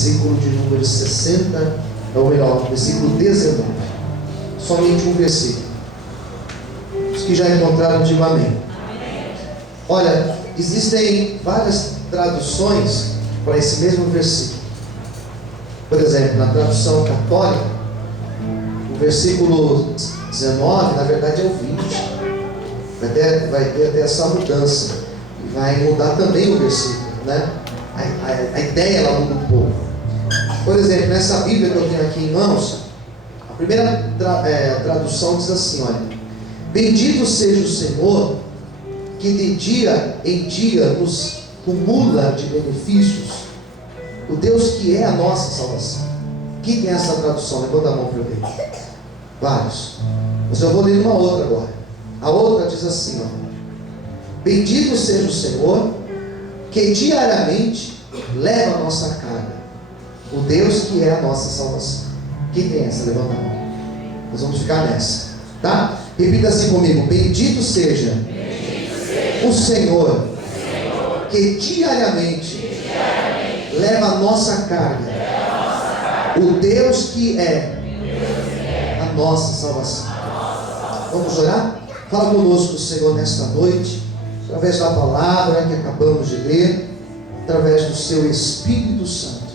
versículo de número 60, ou melhor, versículo 19. Somente um versículo. Os que já encontraram, digam amém. Olha, existem várias traduções para esse mesmo versículo. Por exemplo, na tradução católica, o versículo 19, na verdade é o 20. Vai ter até essa mudança. E vai mudar também o versículo, né? A ideia ela muda um pouco. Por exemplo, nessa Bíblia que eu tenho aqui em mãos, a primeira tradução diz assim, olha: bendito seja o Senhor, que de dia em dia nos cumula de benefícios, o Deus que é a nossa salvação. Quem tem essa tradução? Levanta a mão para eu ver. Vários. Mas eu vou ler uma outra agora. A outra diz assim, ó: bendito seja o Senhor, que diariamente leva a nossa carga, o Deus que é a nossa salvação. Quem tem essa? Levanta a mão. Nós vamos ficar nessa, tá? Repita assim comigo: bendito seja o Senhor, que diariamente leva a nossa carga, o Deus que é a nossa salvação. Vamos orar? Fala conosco, Senhor, nesta noite, através da palavra que acabamos de ler, através do Seu Espírito Santo.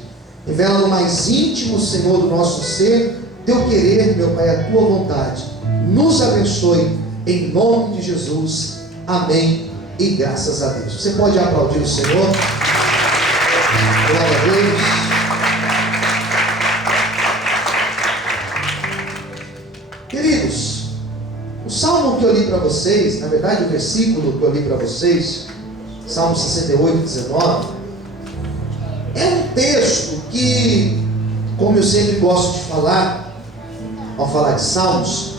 Revela no mais íntimo, Senhor, do nosso ser, Teu querer, meu Pai, a Tua vontade. Nos abençoe, em nome de Jesus. Amém e graças a Deus. Você pode aplaudir o Senhor? Glória a Deus. Queridos, o salmo que eu li para vocês, na verdade o versículo que eu li para vocês, Salmo 68, 19, é um texto que, como eu sempre gosto de falar, ao falar de salmos,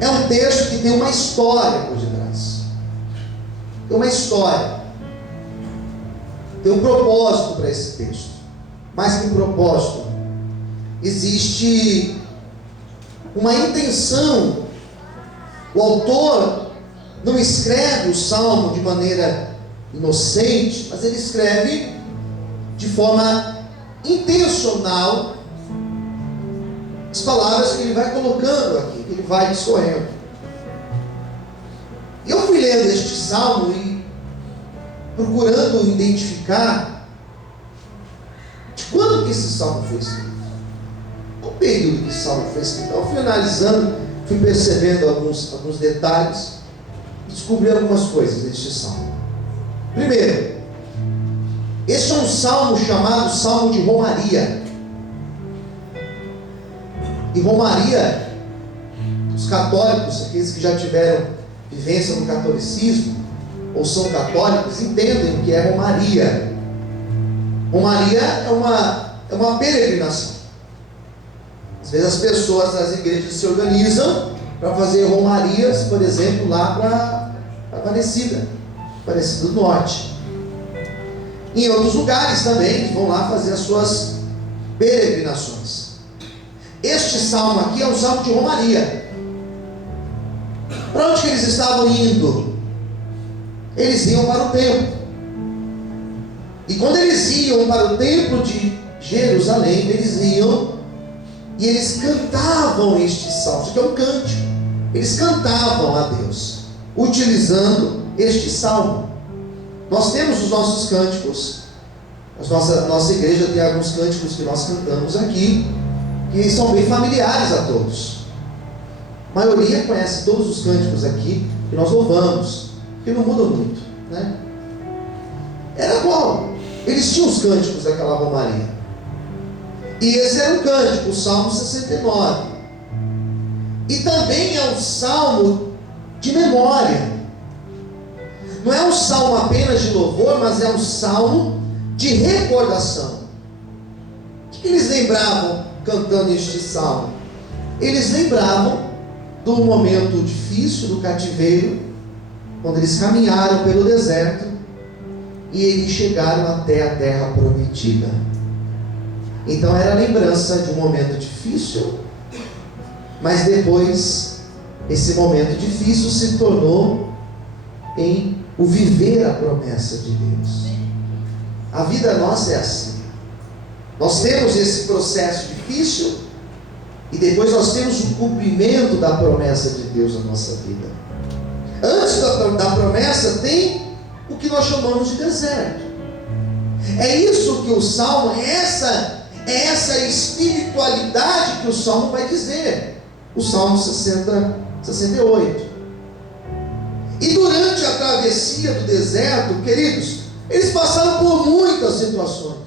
é um texto que tem uma história por detrás. Tem uma história, tem um propósito para esse texto. Mais que um propósito, existe uma intenção. O autor não escreve o salmo de maneira inocente, mas ele escreve de forma intencional as palavras que ele vai colocando aqui, que ele vai discorrendo. E eu fui lendo este salmo e procurando identificar de quando que esse salmo foi escrito, qual período que esse salmo foi escrito. Então eu fui analisando, fui percebendo alguns detalhes e descobri algumas coisas deste salmo. Primeiro, este é um salmo chamado Salmo de Romaria. E Romaria, os católicos, aqueles que já tiveram vivência no catolicismo ou são católicos, entendem o que é Romaria. Romaria é uma peregrinação. Às vezes as pessoas das igrejas se organizam para fazer romarias, por exemplo, lá para Aparecida do Norte. Em outros lugares também vão lá fazer as suas peregrinações. Este salmo aqui é um salmo de romaria. Para onde que eles estavam indo? Eles iam para o templo. E quando eles iam para o templo de Jerusalém, eles iam e eles cantavam este salmo. Isso aqui é um cântico. Eles cantavam a Deus utilizando este salmo. Nós temos os nossos cânticos. Nossa igreja tem alguns cânticos que nós cantamos aqui, que são bem familiares a todos. A maioria conhece todos os cânticos aqui que nós louvamos, que não mudam muito, né? Era igual. Eles tinham os cânticos daquela romaria. E esse era um cântico, o Salmo 69. E também é um salmo de memória. Não é um salmo apenas de louvor, mas é um salmo de recordação. O que eles lembravam cantando este salmo? Eles lembravam do momento difícil do cativeiro, quando eles caminharam pelo deserto e eles chegaram até a terra prometida. Então era a lembrança de um momento difícil, mas depois esse momento difícil se tornou em o viver a promessa de Deus. A vida nossa é assim. Nós temos esse processo difícil e depois nós temos o cumprimento da promessa de Deus na nossa vida. Antes da promessa tem o que nós chamamos de deserto. É isso que o Salmo, é essa espiritualidade que o Salmo vai dizer. O Salmo 68. E durante a travessia do deserto, queridos, eles passaram por muitas situações.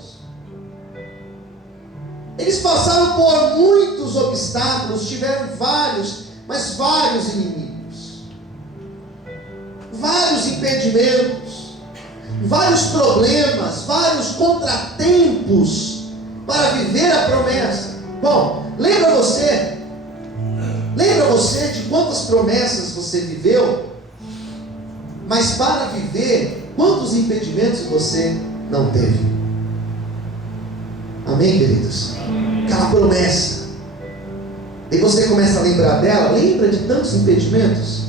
Eles passaram por muitos obstáculos, tiveram mas vários inimigos, vários impedimentos, vários problemas, vários contratempos para viver a promessa. Bom, lembra você de quantas promessas você viveu, mas para viver, quantos impedimentos você não teve? Amém, queridos? Aquela promessa, e você começa a lembrar dela, lembra de tantos impedimentos?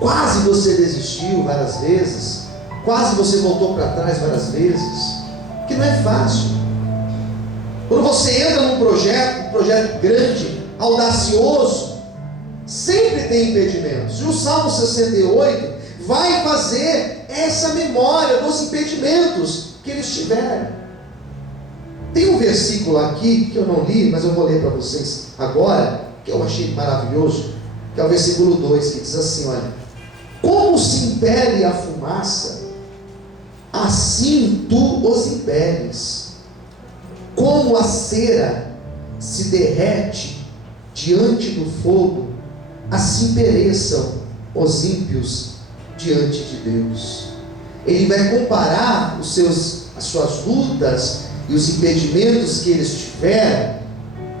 Quase você desistiu várias vezes, quase você voltou para trás várias vezes, que não é fácil. Quando você entra num projeto grande, audacioso, sempre tem impedimentos. E o Salmo 68 vai fazer essa memória dos impedimentos que eles tiveram. Tem um versículo aqui que eu não li, mas eu vou ler para vocês agora, que eu achei maravilhoso, que é o versículo 2, que diz assim: olha, como se impele a fumaça, assim tu os impeles, como a cera se derrete diante do fogo, assim pereçam os ímpios diante de Deus. Ele vai comparar as suas lutas e os impedimentos que eles tiveram,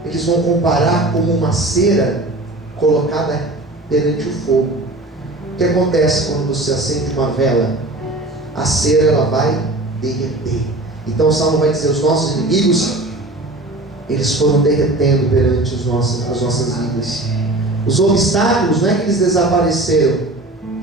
eles vão comparar como uma cera colocada perante o fogo. O que acontece quando você acende uma vela? A cera ela vai derreter. Então o Salmo vai dizer: os nossos inimigos, eles foram derretendo perante as nossas vidas. Os obstáculos, não é que eles desapareceram,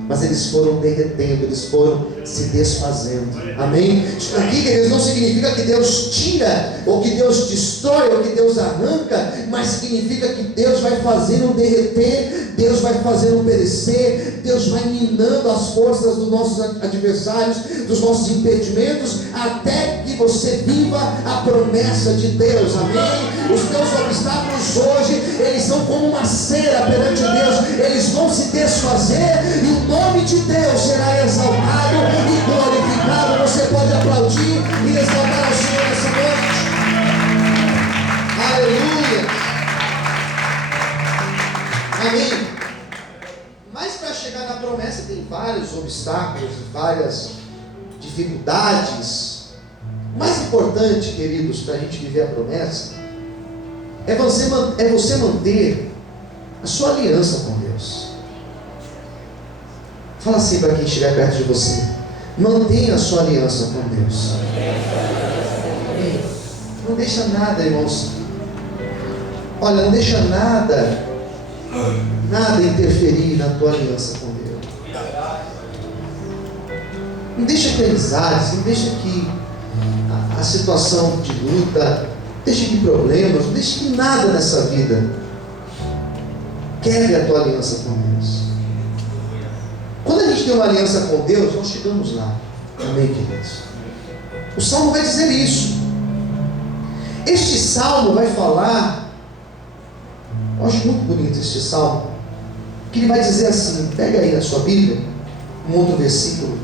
mas eles foram derretendo, eles foram se desfazendo. Amém? Isso aqui, queridos, não significa que Deus tira, ou que Deus destrói, ou que Deus arranca, mas significa que Deus vai fazendo derreter, Deus vai fazendo perecer, Deus vai minando as forças dos nossos adversários, dos nossos impedimentos, até que você viva a promessa de Deus. Amém? Os teus obstáculos hoje, eles são como uma cera perante Deus, eles vão se desfazer e o nome de Deus será exaltado e glorificado. Você pode aplaudir e exaltar ao Senhor essa noite. Aleluia. Amém. Mas para chegar na promessa tem vários obstáculos, várias dificuldades. O mais importante, queridos, para a gente viver a promessa é você manter a sua aliança com Deus. Fala assim para quem estiver perto de você: mantenha a sua aliança com Deus. Não deixa nada, irmãos. Olha, não deixa nada interferir na tua aliança com Deus. Não deixa que amizades, não deixa que a situação de luta, não deixa que problemas, não deixa que nada nessa vida quebre a tua aliança com Deus. Quando a gente tem uma aliança com Deus, nós chegamos lá. Amém, queridos? O Salmo vai dizer isso. Este Salmo vai falar, eu acho muito bonito este Salmo, que ele vai dizer assim, pega aí na sua Bíblia, um outro versículo.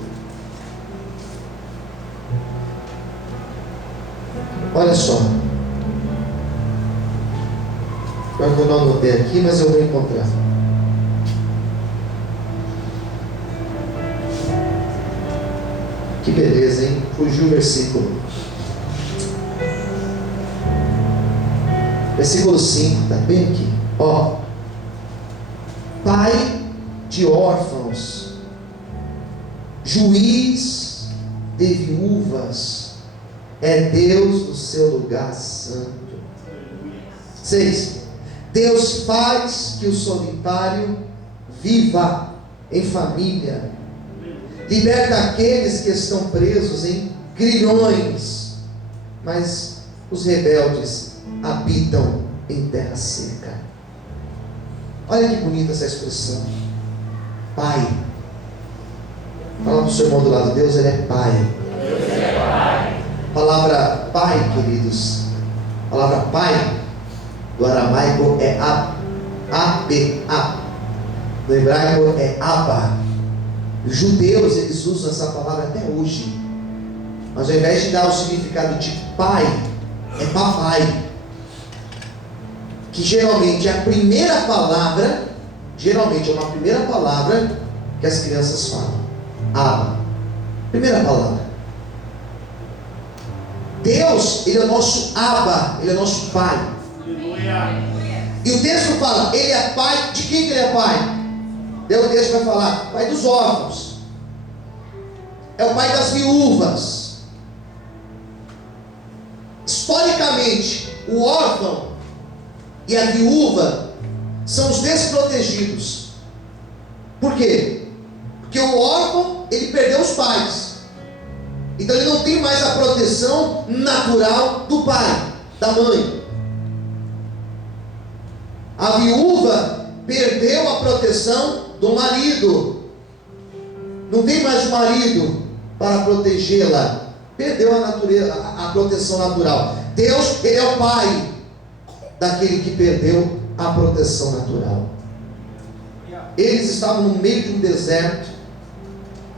Olha só. Eu não anotei aqui, mas eu vou encontrar. Que beleza, hein? Fugiu o versículo. Versículo 5, está bem aqui. Ó. Pai de órfãos, juiz de viúvas, é Deus no seu lugar santo. 6. Deus faz que o solitário viva em família, liberta aqueles que estão presos em grilhões, mas os rebeldes habitam em terra seca. Olha que bonita essa expressão. Pai. Fala para o seu irmão do lado, Deus, Ele é Pai. Deus é Pai. A palavra Pai, queridos, a palavra Pai do aramaico é A-B-A. No hebraico é Abba. Os judeus, eles usam essa palavra até hoje. Mas ao invés de dar o significado de pai, é papai. Que geralmente é a primeira palavra, geralmente é uma primeira palavra que as crianças falam. Abba. Primeira palavra. Deus, Ele é o nosso Abba, Ele é o nosso Pai. Aleluia. E o texto fala, Ele é Pai, de quem que Ele é Pai? Daí o texto vai falar, Pai dos órfãos. É o Pai das viúvas. Historicamente, o órfão e a viúva são os desprotegidos. Por quê? Porque o órfão, ele perdeu os pais. Então ele não tem mais a proteção natural do pai, da mãe. A viúva perdeu a proteção do marido. Não tem mais o marido para protegê-la. Perdeu a natureza, a proteção natural. Deus, Ele é o Pai daquele que perdeu a proteção natural. Eles estavam no meio de um deserto.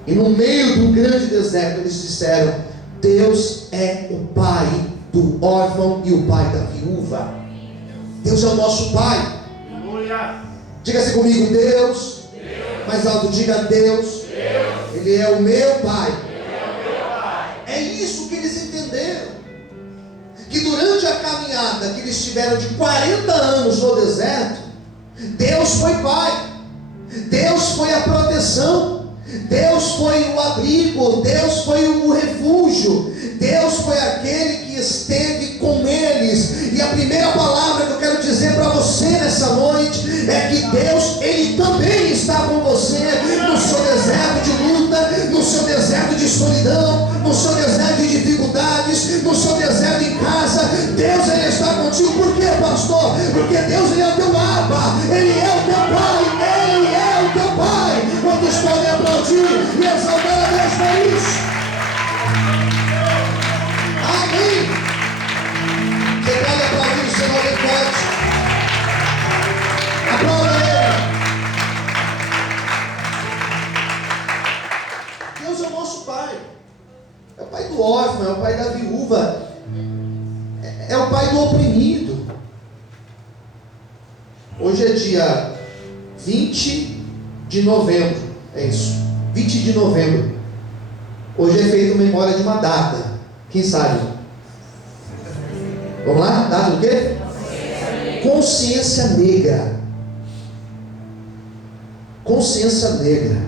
E no meio do grande deserto eles disseram: Deus é o Pai do órfão e o Pai da viúva. Deus é o nosso Pai. Diga assim comigo: Deus. Mais alto, diga: Deus. Ele é o meu Pai. É isso que eles entenderam. Que durante a caminhada que eles tiveram de 40 anos no deserto, Deus foi Pai. Deus foi a proteção. Deus foi o abrigo. Deus foi o refúgio. Deus foi aquele que esteve com eles. E a primeira palavra que eu quero dizer para você nessa noite é que Deus, Ele também está com você no seu deserto de luta, no seu deserto de solidão, no seu deserto de dificuldades, no seu deserto em casa. Deus, Ele está contigo. Por quê, pastor? Porque Deus, Ele é o teu Abba, Ele é o teu Pai, Ele é o teu Pai. Quantos podem aplaudir e exaltar a Deus por isso? Amém. Você pode aplaudir o Senhor bem forte. Aplauda Ele. Deus é o nosso Pai. É o Pai do órfão, é o Pai da viúva, é o Pai do oprimido. Hoje é dia 20 de novembro, é isso, 20 de novembro. Hoje é feita memória de uma data. Quem sabe? Vamos lá? Data do quê? Consciência negra. Consciência negra.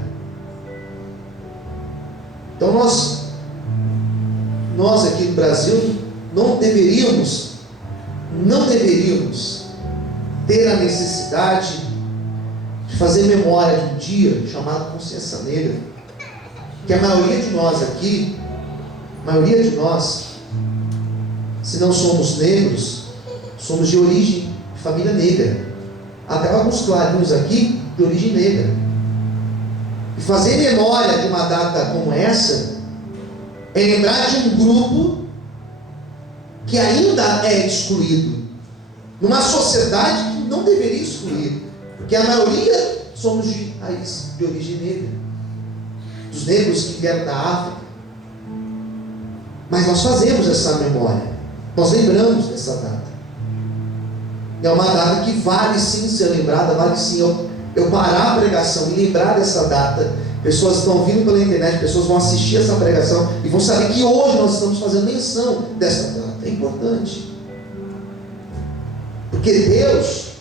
Então nós aqui no Brasil não deveríamos ter a necessidade de fazer memória de um dia chamado Consciência Negra. Que a maioria de nós aqui, se não somos negros, somos de origem, de família negra. Até alguns clarinhos aqui de origem negra. E fazer memória de uma data como essa é lembrar de um grupo que ainda é excluído, numa sociedade que não deveria excluir, porque a maioria somos de raiz de origem negra, dos negros que vieram da África. Mas nós fazemos essa memória, nós lembramos dessa data. É uma data que vale sim ser lembrada, vale sim eu parar a pregação e lembrar dessa data. Pessoas estão vindo pela internet, pessoas vão assistir essa pregação e vão saber que hoje nós estamos fazendo menção dessa data. É importante, porque Deus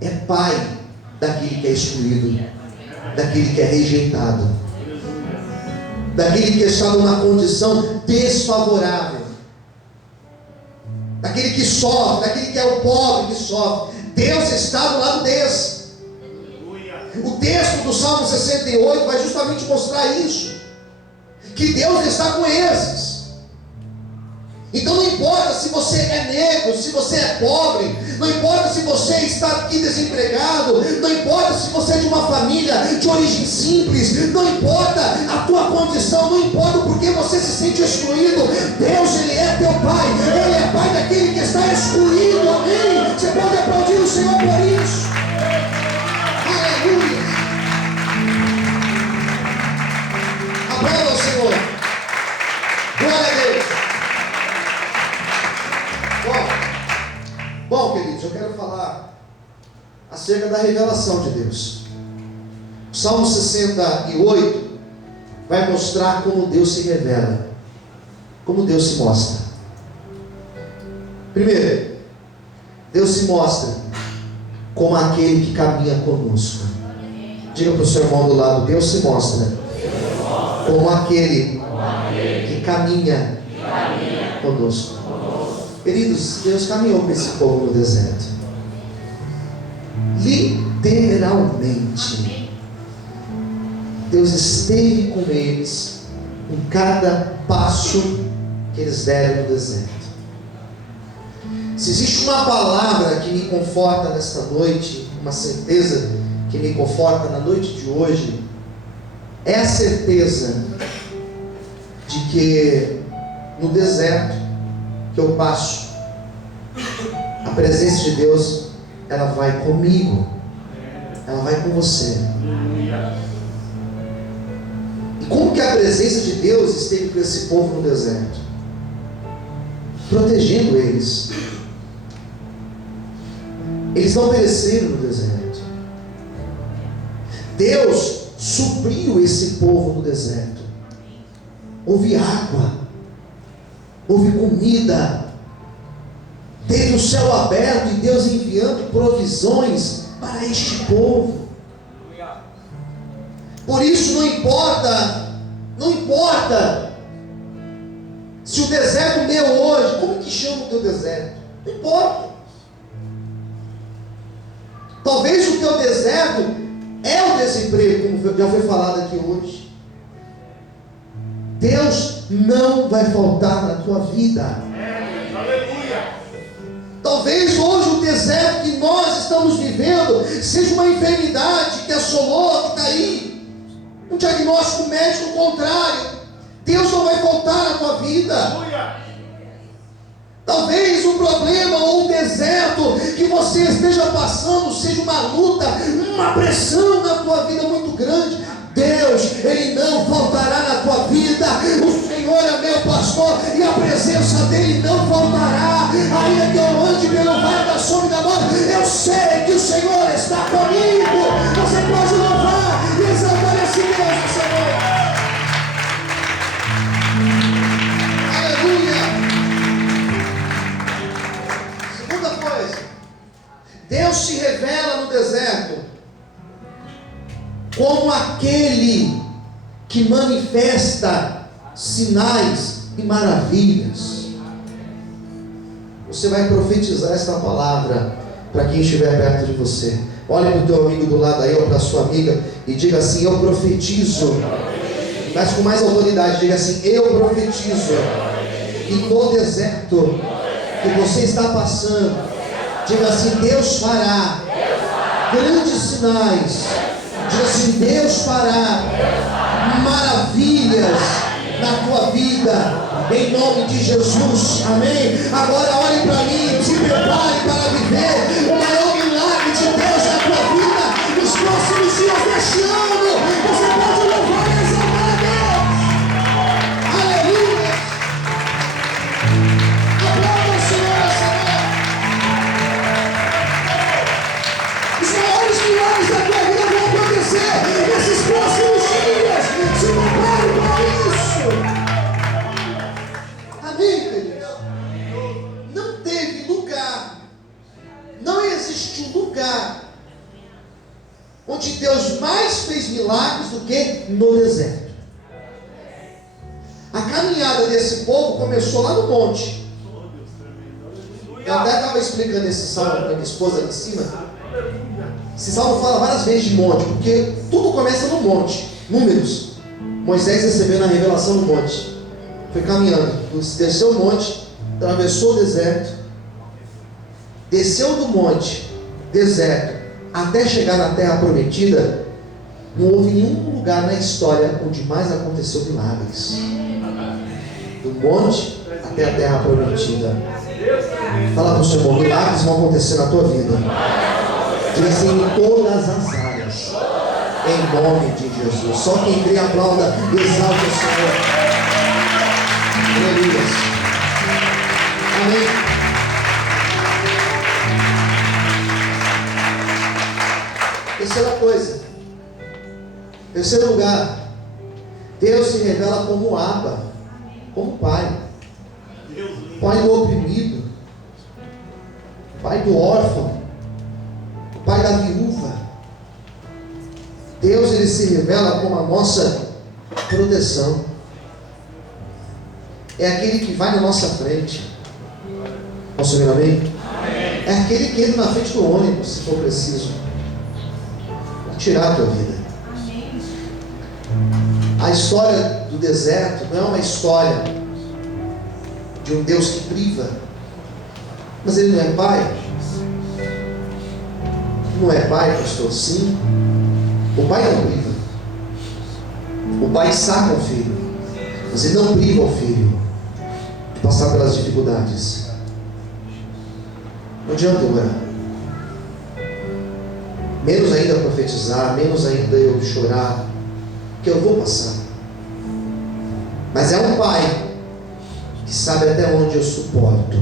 é Pai daquele que é excluído, daquele que é rejeitado, daquele que está numa condição desfavorável, daquele que sofre, daquele que é o pobre que sofre. Deus está do lado desse. O texto do Salmo 68 vai justamente mostrar isso, que Deus está com esses. Então não importa se você é negro, se você é pobre, não importa se você está aqui desempregado, não importa se você é de uma família de origem simples, não importa a tua condição, não importa o porquê você se sente excluído. Deus, Ele é teu Pai, Ele é Pai daquele que está excluído, amém? Você pode aplaudir o Senhor por isso. Aleluia. Aplauda o Senhor. Glória a Deus. Bom, queridos, eu quero falar acerca da revelação de Deus. O Salmo 68 vai mostrar como Deus se revela, como Deus se mostra. Primeiro, Deus se mostra como aquele que caminha conosco. Diga para o seu irmão do lado: Deus se mostra como aquele que caminha conosco. Queridos, Deus caminhou com esse povo no deserto. Literalmente. Deus esteve com eles em cada passo que eles deram no deserto. Se existe uma palavra que me conforta nesta noite, uma certeza que me conforta na noite de hoje, é a certeza de que no deserto que eu passo, a presença de Deus, ela vai comigo, ela vai com você. E como que a presença de Deus esteve com esse povo no deserto? Protegendo eles. Eles não pereceram no deserto. Deus supriu esse povo no deserto. Houve água, houve comida, teve o céu aberto e Deus enviando provisões para este povo. Por isso não importa se o deserto meu hoje, como que chama o teu deserto? Não importa. Talvez o teu deserto é o desemprego, como já foi falado aqui hoje. Deus não vai faltar na tua vida. Aleluia. Talvez hoje o deserto que nós estamos vivendo seja uma enfermidade que assolou, que está aí, um diagnóstico médico contrário. Deus não vai faltar na tua vida. Aleluia. Talvez o problema ou o deserto que você esteja passando seja uma luta, uma pressão na tua vida muito grande. Deus, Ele não faltará na tua vida. O Senhor é meu pastor e a presença dEle não faltará. Ainda que eu ande pelo vale da sombra e da morte, eu sei que o Senhor está comigo. Você pode louvar e exaltar esse Deus, Senhor. Aleluia. Segunda coisa, Deus se revela no deserto como aquele que manifesta sinais e maravilhas. Você vai profetizar esta palavra para quem estiver perto de você. Olhe para o teu amigo do lado aí, ou para a sua amiga, e diga assim: eu profetizo. Mas com mais autoridade, diga assim: eu profetizo. E no deserto que você está passando, diga assim: Deus fará grandes sinais. Diga assim: Deus fará maravilhas na tua vida, em nome de Jesus, amém? Agora olhe para mim, se prepare para viver o maior milagre de Deus na tua vida nos próximos dias deste ano. Você pode louvar e exaltar a Deus. Aleluia. Aplauda o Senhor essa noite. Os maiores milagres da tua vida vão acontecer nesses próximos dias. Se prepare para isso. Amém, queridos? Não teve lugar, não existiu lugar onde Deus mais fez milagres do que no deserto. A caminhada desse povo começou lá no monte. Eu até estava explicando esse salmo para minha esposa ali em cima. Esse salmo fala várias vezes de monte, porque tudo começa no monte. Números. Moisés recebeu a revelação no monte. Foi caminhando, desceu o monte, atravessou o deserto, desceu do monte, deserto, até chegar na terra prometida, não houve nenhum lugar na história onde mais aconteceu milagres. Do monte até a terra prometida. Fala para o seu irmão, milagres vão acontecer na tua vida. Diga assim, em todas as áreas. Em nome de Jesus. Só quem crê aplauda, exalta o Senhor. Aleluia. Amém. Terceira coisa. Terceiro lugar. Deus se revela como Abba, como Pai. Pai do oprimido, Pai do órfão, Pai da viúva. Deus, ele se revela como a nossa proteção. É aquele que vai na nossa frente. Posso ver, amém? É aquele que entra na frente do ônibus, se for preciso, para tirar a tua vida. A história do deserto não é uma história de um Deus que priva, mas ele não é pai. Não é pai, pastor? Sim. O pai não priva. O pai saca o filho, mas ele não priva o filho de passar pelas dificuldades. Não adianta eu orar, menos ainda profetizar, menos ainda eu chorar, que eu vou passar. Mas é um pai que sabe até onde eu suporto.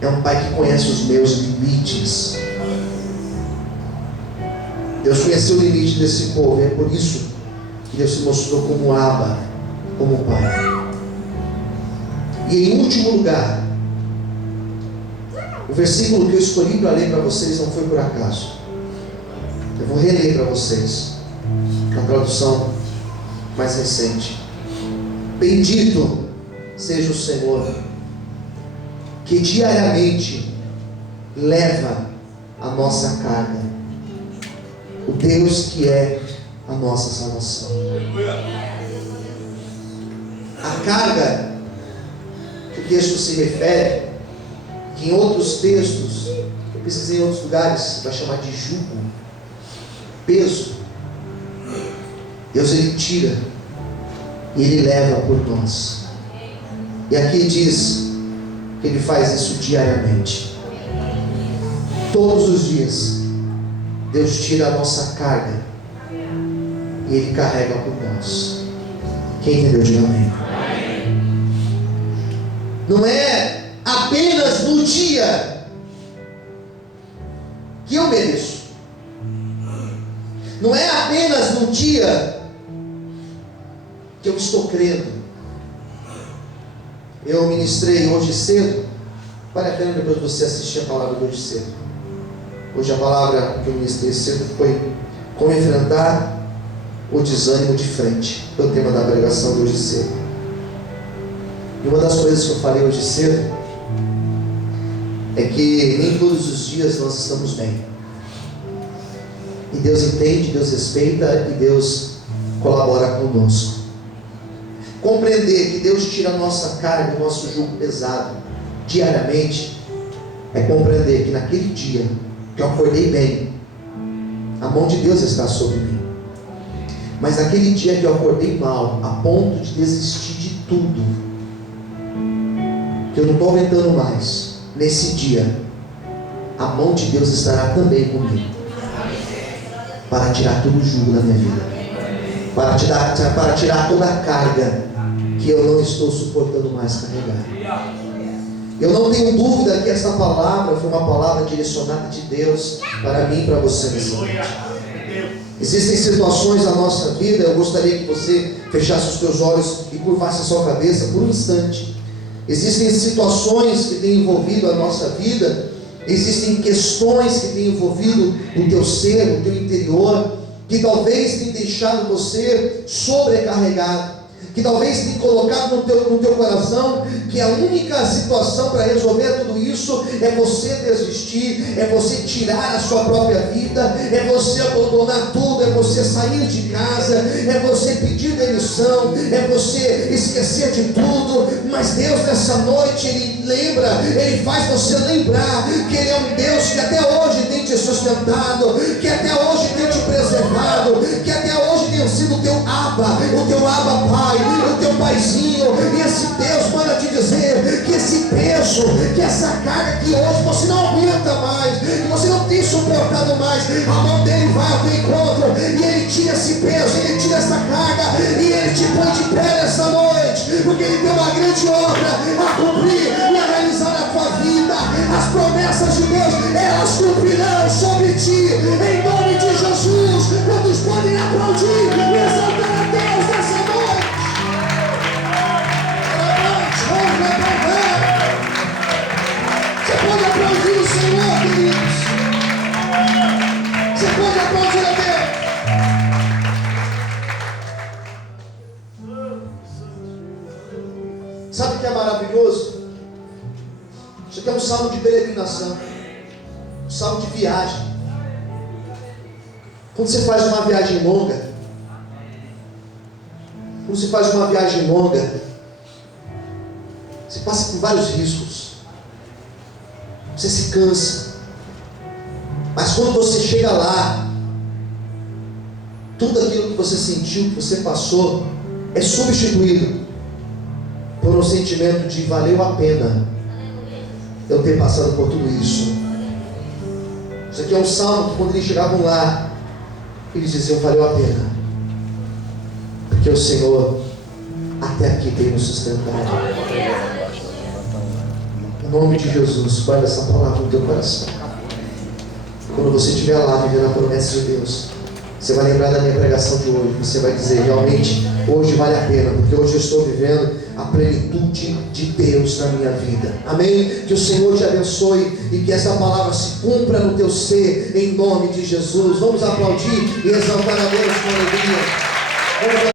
É um pai que conhece os meus limites. Deus conheceu o limite desse povo, e é por isso que Deus se mostrou como Abba, como Pai. E em último lugar, o versículo que eu escolhi para ler para vocês não foi por acaso. Eu vou reler para vocês na tradução mais recente. Bendito seja o Senhor, que diariamente leva a nossa carga, o Deus que é a nossa salvação. A carga que o texto se refere, que em outros textos, eu pesquisei em outros lugares, vai chamar de jugo, peso. Deus, ele tira e ele leva por nós. E aqui diz que ele faz isso diariamente. Todos os dias Deus tira a nossa carga e ele carrega por nós. Quem entendeu, diga amém. Não é apenas no dia que eu mereço. Não é apenas no dia que eu estou crendo. Eu ministrei hoje cedo. Vale a pena depois você assistir a palavra de hoje cedo. Hoje a palavra que eu ministrei cedo foi como enfrentar o desânimo de frente. Foi o tema da pregação de hoje cedo. E uma das coisas que eu falei hoje cedo é que nem todos os dias nós estamos bem. E Deus entende, Deus respeita e Deus colabora conosco. Compreender que Deus tira a nossa carga, o nosso jugo pesado diariamente, é compreender que naquele dia que eu acordei bem, a mão de Deus está sobre mim. Mas naquele dia que eu acordei mal, a ponto de desistir de tudo, que eu não estou aguentando mais, nesse dia a mão de Deus estará também comigo, para tirar todo o jugo da minha vida, para tirar toda a carga que eu não estou suportando mais carregar. Eu não tenho dúvida que essa palavra foi uma palavra direcionada de Deus para mim e para você nessa noite. Existem situações na nossa vida, eu gostaria que você fechasse os teus olhos e curvasse a sua cabeça por um instante. Existem situações que têm envolvido a nossa vida, existem questões que têm envolvido o teu ser, o teu interior, que talvez tenham deixado você sobrecarregado. que talvez tenha colocado no teu coração que a única situação para resolver tudo isso é você desistir, é você tirar a sua própria vida, é você abandonar tudo, é você sair de casa, é você pedir demissão, é você esquecer de tudo. Mas Deus nessa noite, Ele lembra, Ele faz você lembrar que Ele é um Deus que até hoje tem te sustentado, que até hoje tem te preservado, que até hoje tem sido o teu Abba Pai, o teu paizinho. E esse Deus manda te dizer que esse peso, que essa carga que hoje você não aguenta mais, que você não tem suportado mais, a mão dele vai ao teu encontro e Ele tira esse peso, Ele tira essa carga e Ele te põe de pé nessa noite, porque Ele tem uma grande obra a cumprir e a realizar na tua vida. As promessas de Deus, elas cumprirão sobre ti, em nome de Jesus. Quantos podem aplaudir e exaltar a Deus nessa noite? Você pode aplaudir o Senhor, queridos. Você pode aplaudir a Deus. Sabe o que é maravilhoso? Isso aqui é um salmo de peregrinação, um salmo de viagem. Quando você faz uma viagem longa, você passa por vários riscos, você se cansa, mas quando você chega lá, tudo aquilo que você sentiu, que você passou, é substituído por um sentimento de valeu a pena eu ter passado por tudo isso. Isso aqui é um salmo que quando eles chegavam lá, eles diziam valeu a pena, porque o Senhor até aqui tem nos sustentado. Em nome de Jesus, guarda essa palavra no teu coração. Quando você estiver lá vivendo a promessa de Deus, você vai lembrar da minha pregação de hoje. Você vai dizer, realmente, hoje vale a pena, porque hoje eu estou vivendo a plenitude de Deus na minha vida. Amém? Que o Senhor te abençoe e que essa palavra se cumpra no teu ser, em nome de Jesus. Vamos aplaudir e exaltar a Deus com alegria.